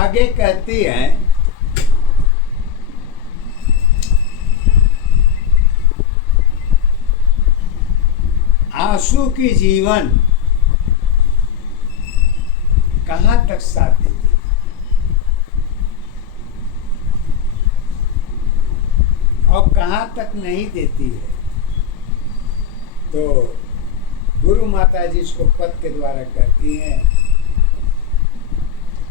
आगे कहती हैं, आंसू की जीवन कहाँ तक साथ देती और कहाँ तक नहीं देती है। तो गुरु माता जी इसको पद के द्वारा कहती हैं,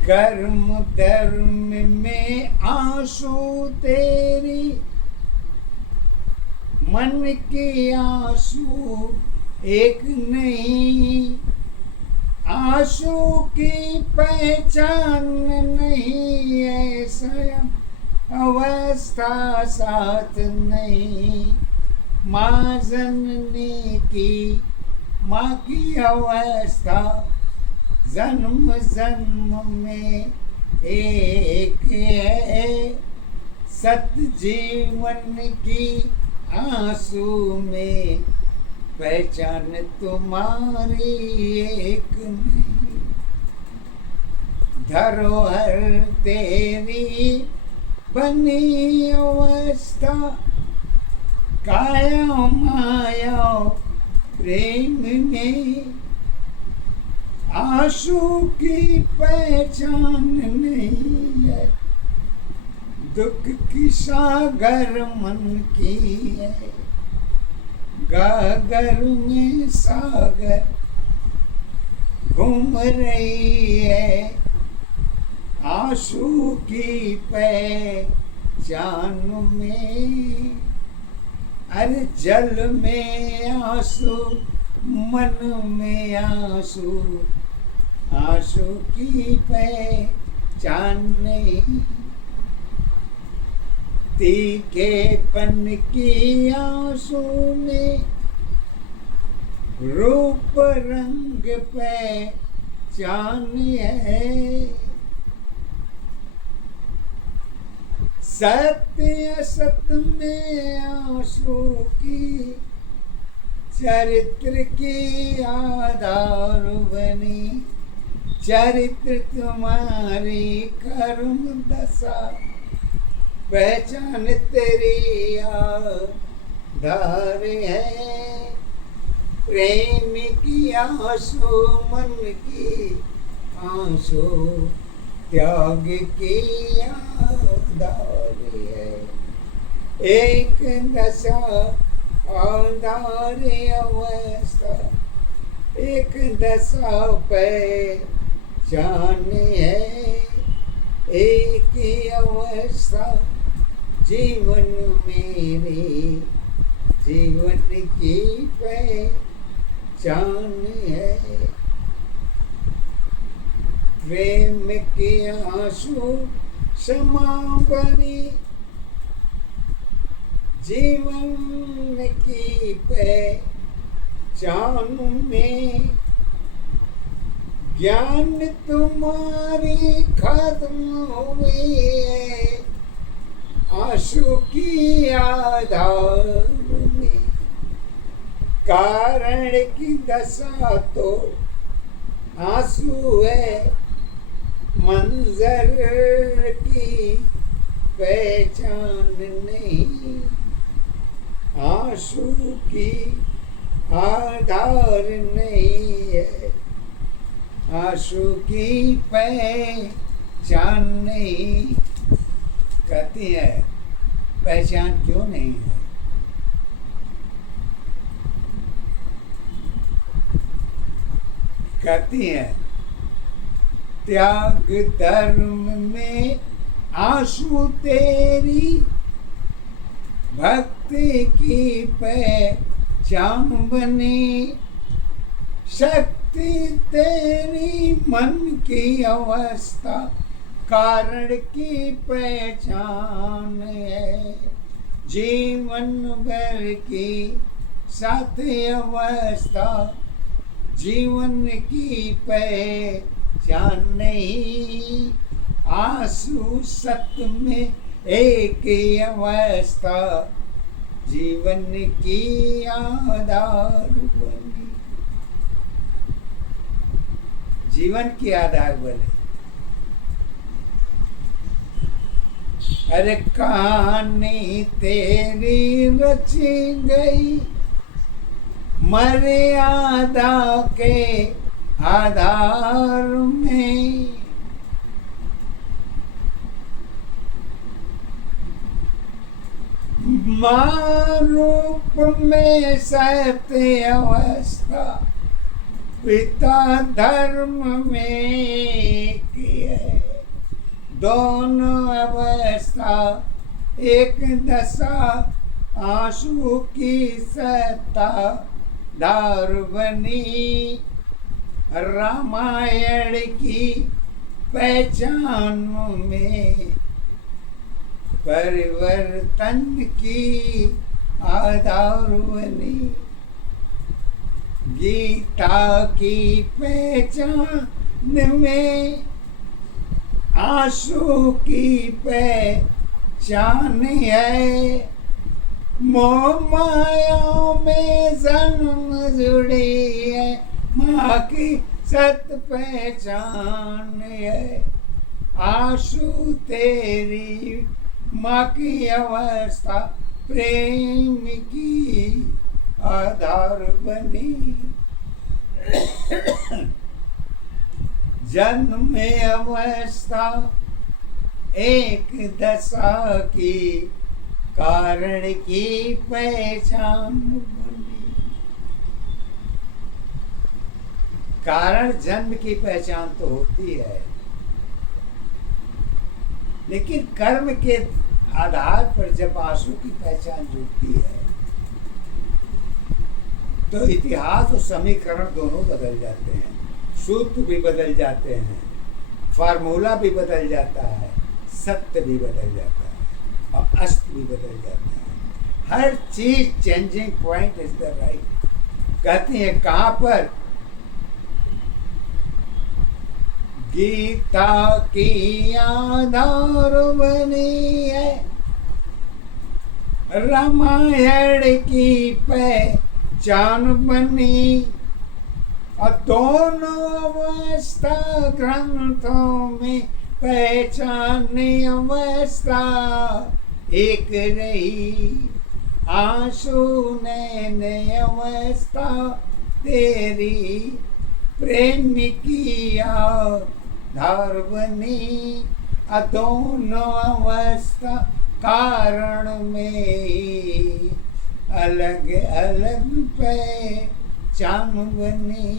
कर्म धर्म में आंसू तेरी, मन की आंसू एक नहीं, आंसू की पहचान नहीं है, स्वयं अवस्था साथ नहीं, माँ जननी की माँ की अवस्था जन्म जन्म में एक है, सत्य जीवन की आंसू में पहचान तुम्हारी एक नहीं, धरोहर तेरी बनी अवस्था, काया माया प्रेम में, आंसू की पहचान नहीं है, दुख की सागर मन की है, गागर में सागर घूम रही है, आंसू की पहचान में, अरे जल में आंसू मन में आंसू, आंसू की पहचान नहीं, तीखेपन की आंसू में रूप रंग पहचान है, सत्य असत में आंसू की चरित्र की आधार बनी, चरित्र तुम्हारी कर्म दशा, पहचान तेरी आधार है, प्रेम की आंसू मन की आंसू, त्याग की आधार है, एक दशा आधार अवस्था, एक दशा पहचान है, एक अवस्था जीवन मेरे, जीवन की पहचान है, प्रेम के आंसू क्षमा बनी, जीवन की पहचान में, ज्ञान तुम्हारी खत्म हुई है, आंसू की आधार में, कारण की दशा तो आंसू है, मंजर की पहचान नहीं, आंसू की आधार नहीं है, आंसू की पहचान नहीं। कहती है पहचान क्यों नहीं है? कहती है त्याग धर्म में आंसू तेरी, भक्ति की पहचान बनी, शक्ति तेरी मन की अवस्था, कारण की पहचान है, जीवन भर की साथ अवस्था, जीवन की पहचान नहीं, आंसू सत्य में एक अवस्था, जीवन की आधार बनी, जीवन की आधार बने। अरे कहानी तेरी रची गई मर्यादा के आधार में। माँ रूप में सत्य अवस्था पिता धर्म में की है। दोनों अवस्था एक दशा आंसू की सत्ता धार बनी। रामायण की पहचान में परिवर्तन की आधार बनी। गीता की पहचान में आंसू की पहचान है। मोह माया में जन्म जुड़ी है माँ की सत पहचान है। आंसू तेरी माँ की अवस्था प्रेम की आधार बनी। जन्म अवस्था एक दशा की कारण की पहचान बनी। कारण जन्म की पहचान तो होती है, लेकिन कर्म के आधार पर जब आंसू की पहचान जुड़ती है तो इतिहास और समीकरण दोनों बदल जाते हैं। सूत्र भी बदल जाते हैं, फार्मूला भी बदल जाता है, सत्य भी बदल जाता है और अस्त भी बदल जाता है। हर चीज changing point is the right. कहती है कहाँ पर? गीता की आधार बनी है, रामायण की पहचान बनी और दोनों अवस्था ग्रंथों में पहचान अवस्था एक रही। आंसू नैन अवस्था तेरी प्रेम की आधार बनी। दोनों अवस्था कारण में अलग अलग पहचान बनी।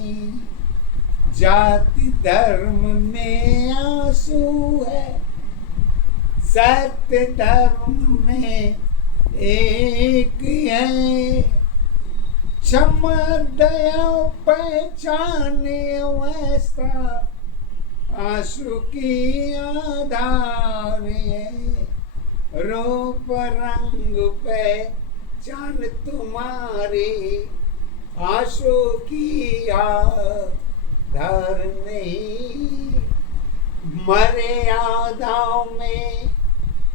जाति धर्म में आंसू है, सत्य धर्म में एक है। क्षमा दया पहचान अवस्था आंसू की आधार है। रूप रंग पहचान तुम्हारी आंसू की आधार नहीं। मर्यादाओं में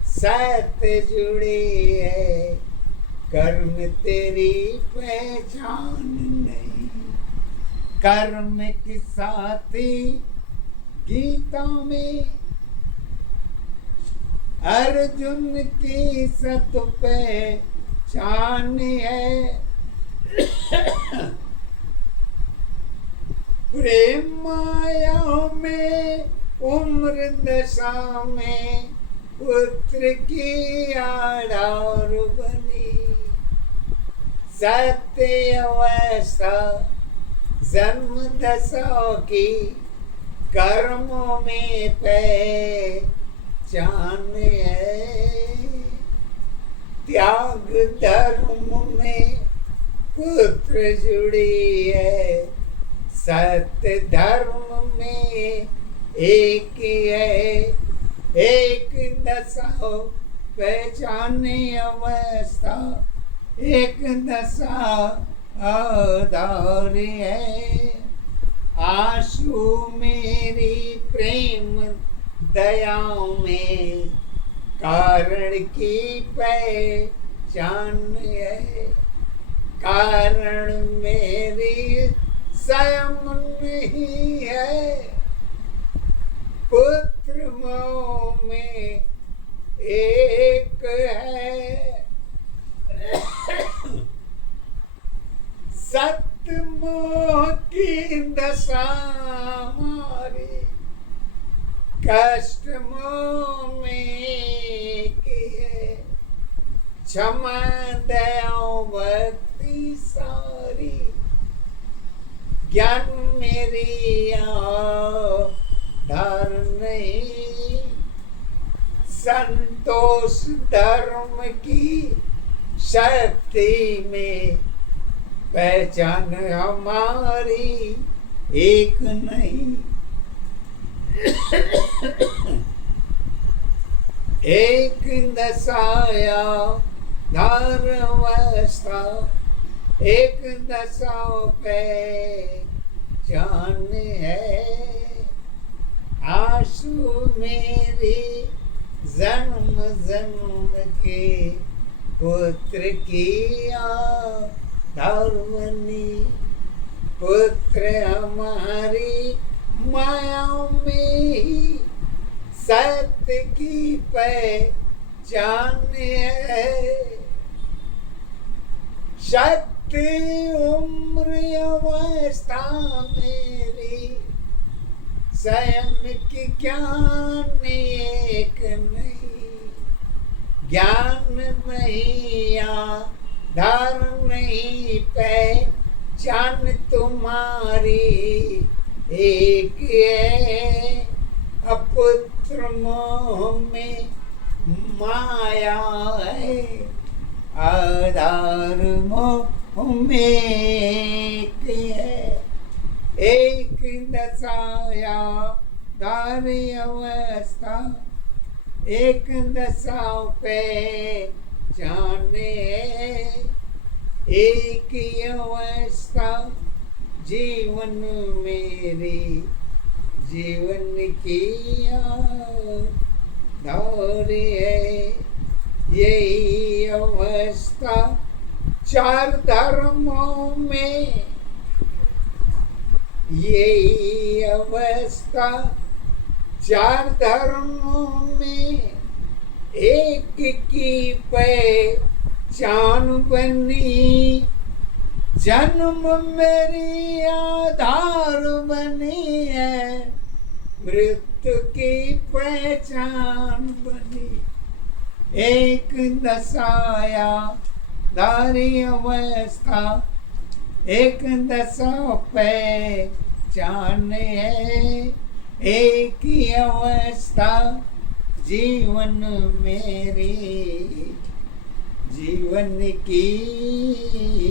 सत्य जुड़ी है, कर्म तेरी पहचान नहीं। कर्म के साथी गीता में अर्जुन की सत पहचान है। प्रेम माया में उम्र दशा में पुत्र की आधार बनी। सत्य अवस्था जन्म दशा की कर्मों में पहचान है। त्याग धर्म में पुत्र जुड़ी है, सत्य धर्म में एक है। एक दशा पहचान अवस्था एक दशा आधार है। आंसू मेरी प्रेम दया में कारण की पहचान है। कारण मेरी स्वयं नहीं है, पुत्र मोह में एक है। सत्य मोह की दशा हमारी कष्ट मोह में किए, क्षमा दया भक्ति सारी, ज्ञान मेरी आधार नहीं, संतोष धर्म की शक्ति में पहचान हमारी एक नहीं। एक दशाया धारवस्था, एक दशा पे जान है, आंसू मेरी जन्म जन्म के पुत्र किया धर्मनी, पुत्र हमारी माया में ही सत्य की पहचान है। सत्य उम्र अवस्था मेरी स्वयं की ज्ञान एक नहीं, ज्ञान नहीं आधार नहीं, पहचान तुम्हारी एक है। अपुत्र मोह में माया है, आधार मोह में एक है। एक दशाया धारी अवस्था, एक दशा पे जाने, एक अवस्था जीवन मेरी जीवन की आधार है। यही अवस्था चार धर्मों में, यही अवस्था चार धर्मों में एक की पहचान बनी, जन्म मेरी आधार बनी है, मृत्यु की पहचान बनी। एक दशाया धारी अवस्था, एक दशा पहचान है, एक ही अवस्था जीवन मेरी जीवन की